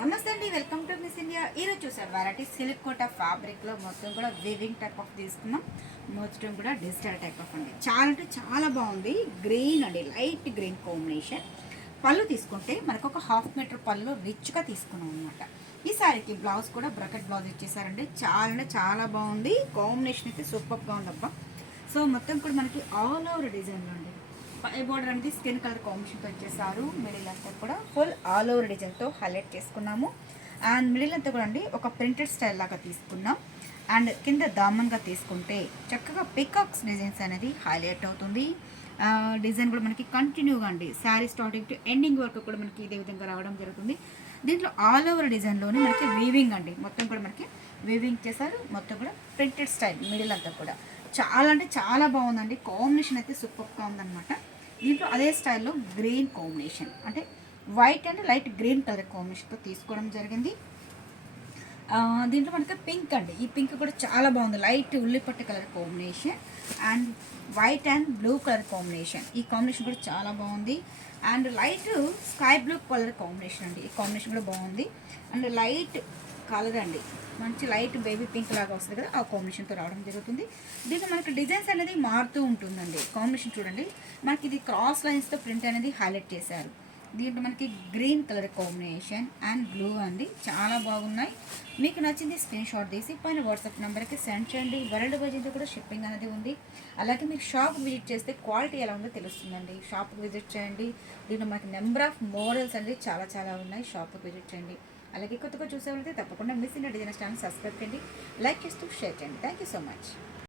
నమస్తే అండి, welcome to miss India. ఈరోజు చూసారు వెరైటీ సిల్క్ కోట ఫ్యాబ్రిక్లో మొత్తం కూడా వీవింగ్ టైప్ ఆఫ్ తీసుకున్నాం. మొత్తం కూడా డిజిటల్ టైప్ ఆఫ్ అండి. చాలా అంటే చాలా బాగుంది. గ్రీన్ అండి, లైట్ గ్రీన్ కాంబినేషన్. పళ్ళు తీసుకుంటే మనకు ఒక 1/2 మీటర్ పళ్ళు రిచ్గా తీసుకున్నాం అనమాట. ఈ సారీకి బ్లౌజ్ కూడా బ్రకెట్ బ్లౌజ్ ఇచ్చేసారండి. చాలా అంటే చాలా బాగుంది. కాంబినేషన్ అయితే సూపర్గా ఉంది అబ్బా. సో మొత్తం కూడా మనకి ఆల్ ఓవర్ డిజైన్లో అండి. పై బోర్డర్ అనేది స్కిన్ కలర్ కాంబినేషన్తో వచ్చేసారు. మిడిల్ అంతా కూడా ఫుల్ ఆల్ ఓవర్ డిజైన్తో హైలైట్ చేసుకున్నాము. అండ్ మిడిల్ అంతా కూడా అండి ఒక ప్రింటెడ్ స్టైల్ లాగా తీసుకున్నాం. అండ్ కింద దామన్గా తీసుకుంటే చక్కగా పికాక్స్ డిజైన్స్ అనేది హైలైట్ అవుతుంది. డిజైన్ కూడా మనకి కంటిన్యూగా అండి శారీ స్టార్టింగ్ టు ఎండింగ్ వరకు కూడా మనకి ఇదే విధంగా రావడం జరుగుతుంది. దీంట్లో ఆల్ ఓవర్ డిజైన్లోనే మనకి వీవింగ్ అండి. మొత్తం కూడా మనకి వీవింగ్ చేశారు. మొత్తం కూడా ప్రింటెడ్ స్టైల్ మిడిల్ అంతా కూడా చాలా అంటే చాలా బాగుందండి. కాంబినేషన్ అయితే సూపర్గా ఉందన్నమాట. దీంట్లో అదే స్టైల్లో గ్రీన్ కాంబినేషన్ అంటే white and light green colour కాంబినేషన్తో తీసుకోవడం జరిగింది. దీంట్లో మనకి పింక్ అండి. ఈ పింక్ కూడా చాలా బాగుంది. లైట్ ఉల్లిపట్టు colour combination and white and blue colour combination. ఈ కాంబినేషన్ కూడా చాలా బాగుంది. And light sky blue colour combination అండి. ఈ కాంబినేషన్ కూడా బాగుంది. అండ్ లైట్ కలర్ అండి, మంచి లైట్ బేబీ పింక్ లాగా వస్తుంది కదా, ఆ కాంబినేషన్తో రావడం జరుగుతుంది. దీంట్లో మనకి డిజైన్స్ అనేది మారుతూ ఉంటుందండి. కాంబినేషన్ చూడండి, మనకి ఇది క్రాస్ లైన్స్తో ప్రింట్ అనేది హైలైట్ చేశారు. దీంట్లో మనకి green colour combination and blue అండి, చాలా బాగున్నాయి. మీకు నచ్చింది స్క్రీన్ షాట్ తీసి పైన వాట్సాప్ నెంబర్కి సెండ్ చేయండి. వరల్డ్ వైజ్తో కూడా షిప్పింగ్ అనేది ఉంది. అలాగే మీరు షాప్ విజిట్ చేస్తే క్వాలిటీ ఎలా ఉందో తెలుస్తుందండి. షాప్కి విజిట్ చేయండి. దీంట్లో మనకి నెంబర్ ఆఫ్ మోడల్స్ అనేది చాలా చాలా ఉన్నాయి. షాప్కి విజిట్ చేయండి. అలాగే కొత్తగా చూసేవాళ్ళైతే తప్పకుండా miss India designers channel subscribe చేయండి. లైక్ చేస్తూ షేర్ చేయండి. Thank you so much.